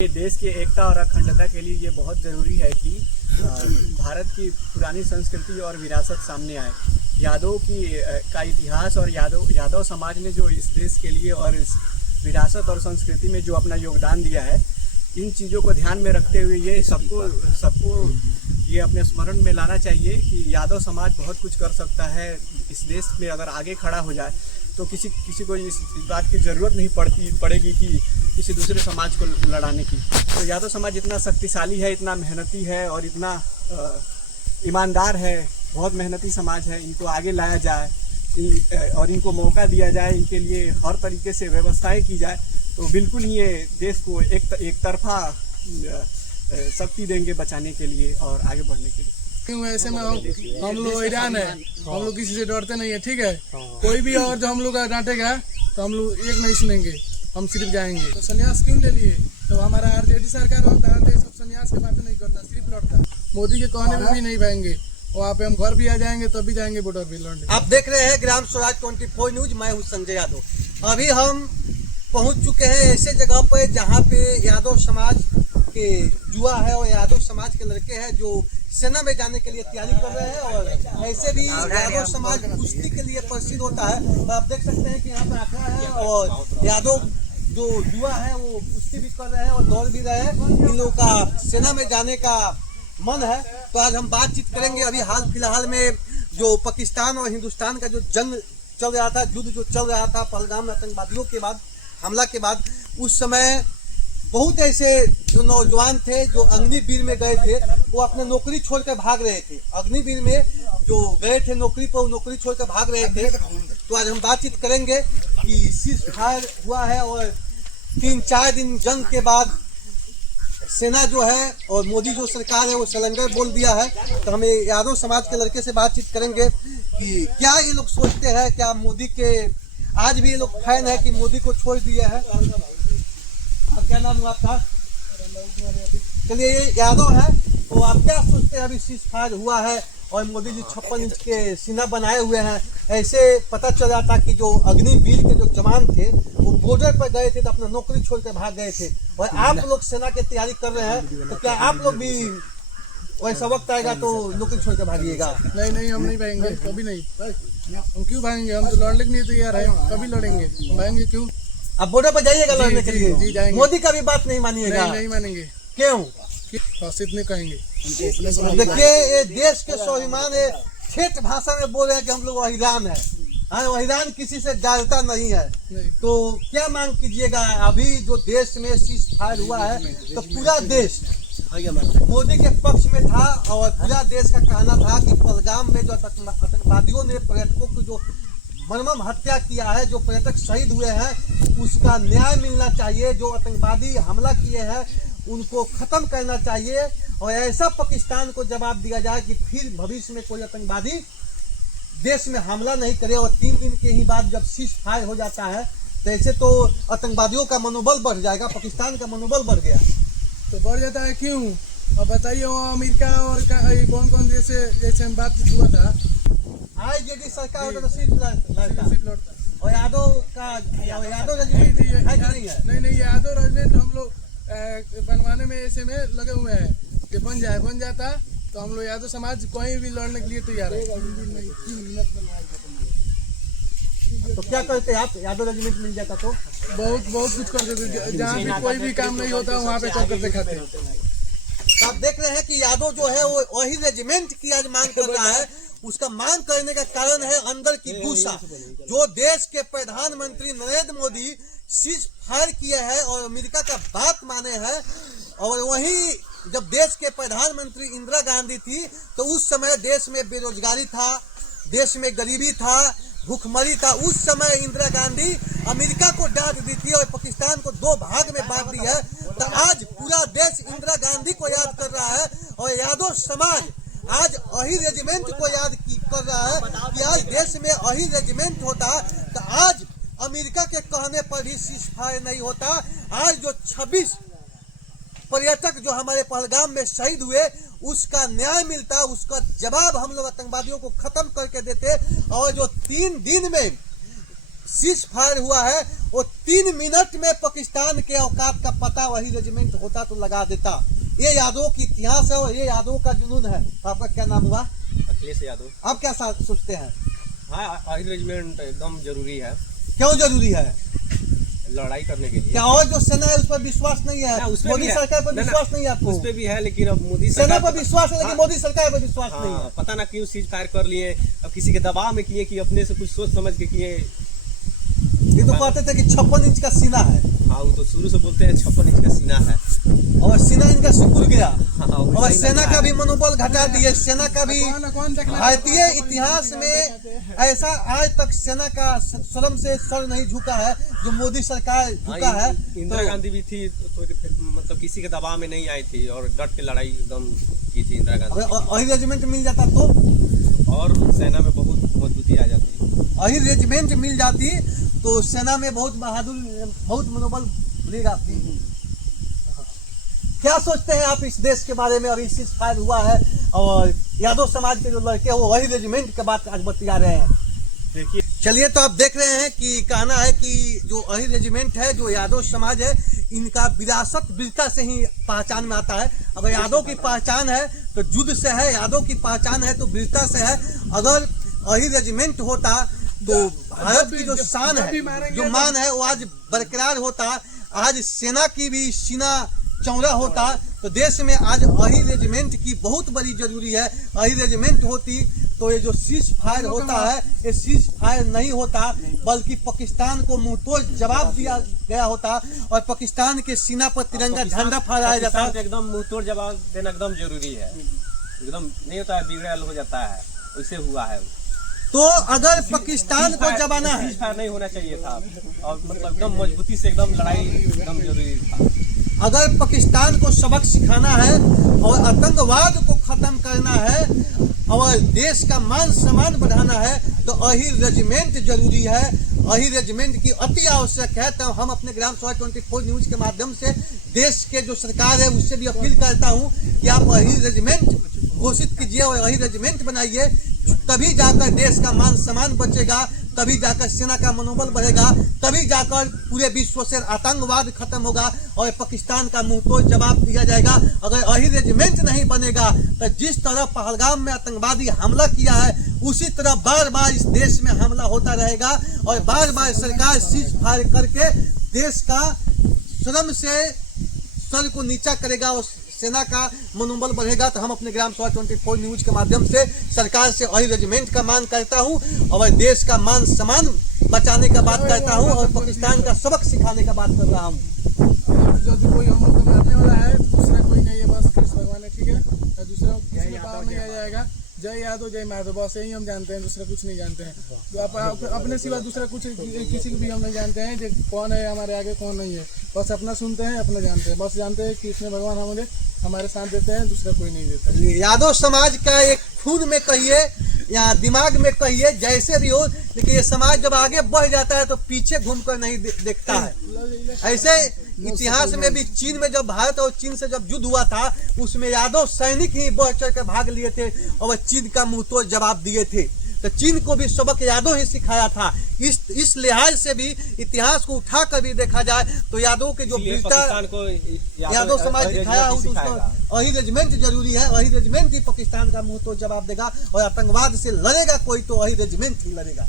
ये देश की एकता और अखंडता के लिए ये बहुत ज़रूरी है कि भारत की पुरानी संस्कृति और विरासत सामने आए। यादव का इतिहास और यादव समाज ने जो इस देश के लिए और इस विरासत और संस्कृति में जो अपना योगदान दिया है, इन चीज़ों को ध्यान में रखते हुए ये सबको ये अपने स्मरण में लाना चाहिए कि यादव समाज बहुत कुछ कर सकता है। इस देश में अगर आगे खड़ा हो जाए तो किसी को इस बात की ज़रूरत नहीं पड़ेगी कि किसी दूसरे समाज को लड़ाने की। तो यादव समाज इतना शक्तिशाली है, इतना मेहनती है और इतना ईमानदार है, बहुत मेहनती समाज है। इनको आगे लाया जाए और इनको मौका दिया जाए, इनके लिए हर तरीके से व्यवस्थाएं की जाए तो बिल्कुल ये देश को एक तरफा शक्ति देंगे बचाने के लिए और आगे बढ़ने के लिए। क्यों ऐसे में हम लोग ईरान है, हम लोग किसी से डरते नहीं है, ठीक है। कोई भी और जो हम लोग डांटेगा तो हम लोग एक नहीं सुनेंगे, हम सिर्फ जाएंगे। तो संन्यास क्यों ले लिए? तो हमारा आरजेडी सरकार होता है तो ये सब संन्यास की बातें नहीं करता, सिर्फ लड़ता। मोदी के कहने में भी नहीं भाएंगे, वहाँ पे हम घर भी आ जाएंगे तब भी जाएंगे बॉर्डर भी लड़ने। आप देख रहे हैं ग्राम स्वराज 24 न्यूज, मैं हूँ संजय यादव। अभी हम पहुँच चुके हैं ऐसे जगह पे जहाँ पे यादव समाज के युवा है और यादव समाज के लड़के हैं जो सेना में जाने के लिए तैयारी कर रहे हैं। और ऐसे भी यादव समाज कुश्ती के लिए प्रसिद्ध होता है। तो आप देख सकते हैं कि यहाँ पे आखड़ा है और यादव जो युवा है वो कुश्ती भी कर रहे हैं और दौड़ भी रहे हैं। इन लोगों का सेना में जाने का मन है। तो आज हम बातचीत करेंगे। अभी हाल फिलहाल में जो पाकिस्तान और हिंदुस्तान का जो जंग चल रहा था, युद्ध जो चल रहा था पहलगाम में आतंकवादियों के बाद हमला के बाद, उस समय बहुत ऐसे जो नौजवान थे जो अग्निवीर में गए थे वो अपने नौकरी छोड़कर भाग रहे थे। अग्निवीर में जो गए थे नौकरी पर, नौकरी छोड़कर भाग रहे थे। तो आज हम बातचीत करेंगे कि सीज फायर हुआ है और 3-4 दिन जंग के बाद सेना जो है और मोदी जो सरकार है वो सरेंडर बोल दिया है। तो हमें यादव समाज के लड़के से बातचीत करेंगे कि क्या ये लोग सोचते हैं, क्या मोदी के आज भी ये लोग फैन है कि मोदी को छोड़ दिए हैं। क्या नाम हुआ आपका? चलिए, ये यादव है। तो आप क्या सोचते हैं, अभी सीज फायर हुआ है और मोदी जी 56 इंच के सीना बनाए हुए हैं। ऐसे पता चल रहा था कि जो अग्निवीर के जो जवान थे वो बॉर्डर पर गए थे तो अपना नौकरी छोड़कर भाग गए थे। और आप लोग सेना की तैयारी कर रहे हैं, तो क्या आप लोग भी वैसा वक्त आएगा तो नौकरी छोड़कर भागिएगा? नहीं, हम नहीं भागेंगे, कभी नहीं। हम क्यों भागेंगे? हम तो लड़ने के लिए तैयार है, कभी लड़ेंगे। भागेंगे क्यों? आप बॉर्डर पर जाइएगा लड़ने के लिए? जी जाएंगे। मोदी का भी बात नहीं मानिएगा? नहीं मानेंगे। क्यों? सिर्फ नहीं कहेंगे। देखिए, ये देश के स्वाभिमान है, ठेठ भाषा में बोल रहे हैं कि हम लोग वहीरान है। वहीरान किसी से डरता नहीं है। तो क्या मांग कीजिएगा? अभी जो देश में सीज फायर हुआ है तो पूरा देश मोदी के पक्ष में था और पूरा देश का कहना था कि पहलगाम में जो आतंकवादियों ने पर्यटकों को जो मर्मम हत्या किया है, जो पर्यटक शहीद हुए हैं, उसका न्याय मिलना चाहिए। जो आतंकवादी हमला किए हैं उनको खत्म करना चाहिए और ऐसा पाकिस्तान को जवाब दिया जाए कि फिर भविष्य में कोई आतंकवादी देश में हमला नहीं करे। और 3 दिन के ही बाद जब सीज फायर हो जाता है तो ऐसे तो आतंकवादियों का मनोबल बढ़ जाएगा, पाकिस्तान का मनोबल बढ़ गया तो बढ़ जाता है। क्यों? अब बताइए, वहाँ अमेरिका और कौन देश जैसे बातचीत हुआ था, आरजेडी सरकार होता तो सीज लड़ता। और यादव रेजिमेंट नहीं, यादव रेजिमेंट हम लोग बनवाने में ऐसे में लगे हुए हैं कि बन जाता तो हम लोग यादव समाज कोई भी लड़ने के लिए तैयार है। तो क्या करते आप? यादव रेजिमेंट मिल जाता तो बहुत कुछ कर देते। जहाँ भी कोई भी काम नहीं होता वहाँ पे कर दिखाते हैं। तो आप देख रहे हैं कि यादव जो है वो वही रेजिमेंट की आज मांग कर रहा है। उसका मांग करने का कारण है अंदर की गुस्सा। जो देश के प्रधानमंत्री नरेंद्र मोदी सीज फायर किए हैं और अमेरिका का बात माने हैं, और वहीं जब देश के प्रधानमंत्री इंदिरा गांधी थी तो उस समय देश में बेरोजगारी था, देश में गरीबी था, भूखमरी था। उस समय इंदिरा गांधी अमेरिका को डांट दी थी और पाकिस्तान को 2 भाग में बांट दी है। तो आज पूरा देश इंदिरा गांधी को याद कर रहा है और यादव समाज आज अही रेजिमेंट को याद कर रहा है कि आज देश में अही रेजिमेंट होता तो आज अमेरिका के कहने पर भी सीज फायर नहीं होता। आज जो 26 पर्यटक जो हमारे पहलगाम में शहीद हुए उसका न्याय मिलता, उसका जवाब हम लोग आतंकवादियों को खत्म करके देते। और जो 3 दिन में सीज फायर हुआ है वो 3 मिनट में पाकिस्तान के औकात का पता वही रेजिमेंट होता तो लगा देता। ये यादवों की इतिहास है और ये यादवों का जुनून है। आपका क्या नाम हुआ? अखिलेश यादव। आप क्या सोचते हैं? हाँ, आहिर रेजिमेंट एकदम जरूरी है। क्यों जरूरी है? लड़ाई करने के लिए। क्या और जो सेना है उस पर विश्वास नहीं है? ना, उसपे मोदी भी है। सरकार पर ना, विश्वास नहीं है आपको? उस पे भी है, लेकिन अब मोदी सेना सरकार पर विश्वास है लेकिन हाँ, मोदी सरकार पर विश्वास नहीं है। हाँ, पता ना क्यों सीज फायर कर लिए, अब किसी के दबाव में किए कि अपने से कुछ सोच समझ के किए। ये तो कहते थे कि 56 इंच का सीना है हाँ, वो तो शुरू से बोलते हैं 56 इंच का सीना है। और सीना इनका सिकुड़ गया हाँ, वैसे और ही सेना लगता का है। भी मनोबल घटा दिए। सेना का भी भारतीय इतिहास में ऐसा आज तक सेना का शर्म से सर नहीं झुका है जो मोदी सरकार झुका है। इंदिरा गांधी भी थी तो मतलब किसी के दबाव में नहीं आई थी और डट के लड़ाई एकदम की थी इंदिरा गांधी। अहिर रेजिमेंट मिल जाता तो और सेना में बहुत मजबूती आ जाती। अहिर रेजिमेंट मिल जाती तो सेना में बहुत बहादुर, बहुत मनोबल मिलेगा। क्या सोचते हैं आप इस देश के बारे में? अभी सीज फायर हुआ है और यादव समाज के जो लड़के वो वही रेजिमेंट के बात आज बतिया रहे हैं। देखिए, चलिए, तो आप देख रहे हैं कि कहना है कि जो अहिर रेजिमेंट है, जो यादव समाज है, इनका विरासत वीरता से ही पहचान में आता है। अगर यादव की पहचान है तो युद्ध से है, यादव की पहचान है तो वीरता से है। अगर अहिर रेजिमेंट होता तो भारत की जो शान है, जो मान है, वो आज बरकरार होता। आज सेना की भी सीना चौड़ा होता। तो देश में आज अहिर रेजिमेंट की बहुत बड़ी जरूरी है। अहिर रेजिमेंट होती तो ये जो सीज फायर होता है, ये सीज फायर नहीं होता, बल्कि पाकिस्तान को मुंहतोड़ जवाब दिया गया होता और पाकिस्तान के सीना पर तिरंगा झंडा फहराया जाता। एकदम मुंहतोड़ जवाब देना एकदम जरूरी है। एकदम नहीं होता है, बिगड़ैल हो जाता है, वैसे हुआ है। तो अगर पाकिस्तान को जमाना है, सीज फायर नहीं होना चाहिए था और मतलब एकदम मजबूती से एकदम लड़ाई एकदम जरूरी था। अगर पाकिस्तान को सबक सिखाना है और आतंकवाद को खत्म करना है और देश का मान सम्मान बढ़ाना है तो अहिर रेजिमेंट जरूरी है। अहिर रेजिमेंट की अति आवश्यक है। तो हम अपने ग्राम सभा 24 न्यूज के माध्यम से देश के जो सरकार है उससे भी अपील करता हूं कि आप अहिर रेजिमेंट घोषित कीजिए और अहिर रेजिमेंट बनाइए। तभी जाकर देश का मान सम्मान बचेगा, तभी जाकर सेना का मनोबल बढ़ेगा, तभी जाकर पूरे विश्व से आतंकवाद खत्म होगा और पाकिस्तान का मुंहतोड़ जवाब दिया जाएगा। अगर अहिर रेजिमेंट नहीं बनेगा तो जिस तरह पहलगाम में आतंकवादी हमला किया है उसी तरह बार बार इस देश में हमला होता रहेगा और बार बार सरकार सीज फायर करके देश का शर्म से सर को नीचा करेगा और सेना का मनोबल बढ़ेगा। तो हम अपने ग्राम सभा 24 न्यूज के माध्यम से सरकार से अहिर रेजिमेंट का मांग करता हूं और देश का मान सम्मान बचाने का बात करता हूं और पाकिस्तान का सबक सिखाने का बात कर रहा हूं। जो भी कोई हम लोग को मारने वाला है दूसरा कोई नहीं है, बस कृष्ण भगवान है, ठीक है। दूसरा किसी में पावर नहीं आ जाएगा। जय यादव जय माधव, बस यही हम जानते हैं, दूसरा कुछ नहीं जानते हैं। तो अपने सिवा दूसरा कुछ किसी को भी हम नहीं जानते हैं जो कौन है हमारे आगे कौन नहीं है। बस अपना सुनते हैं, अपना जानते हैं, बस जानते हैं कि कृष्ण भगवान हमारे साथ देते हैं, दूसरा कोई नहीं देता। यादव समाज का एक खून में कहिए या दिमाग में कहिए, जैसे भी हो, लेकिन ये समाज जब आगे बढ़ जाता है तो पीछे घूमकर नहीं देखता है। ऐसे इतिहास में भी चीन में जब भारत और चीन से जब युद्ध हुआ था उसमें यादव सैनिक ही बढ़ चढ़ कर भाग लिए थे और चीन का मुंहतोड़ जवाब दिए थे। तो चीन को भी सबक यादव ही सिखाया था। इस लिहाज से भी इतिहास को उठा कर भी देखा जाए तो यादव के जो वीरता यादव समाज दिखाया उसको अहिर रेजिमेंट जरूरी है। अहिर रेजिमेंट ही पाकिस्तान का मुंहतोड़ जवाब देगा और आतंकवाद से लड़ेगा कोई तो अहिर रेजिमेंट ही लड़ेगा।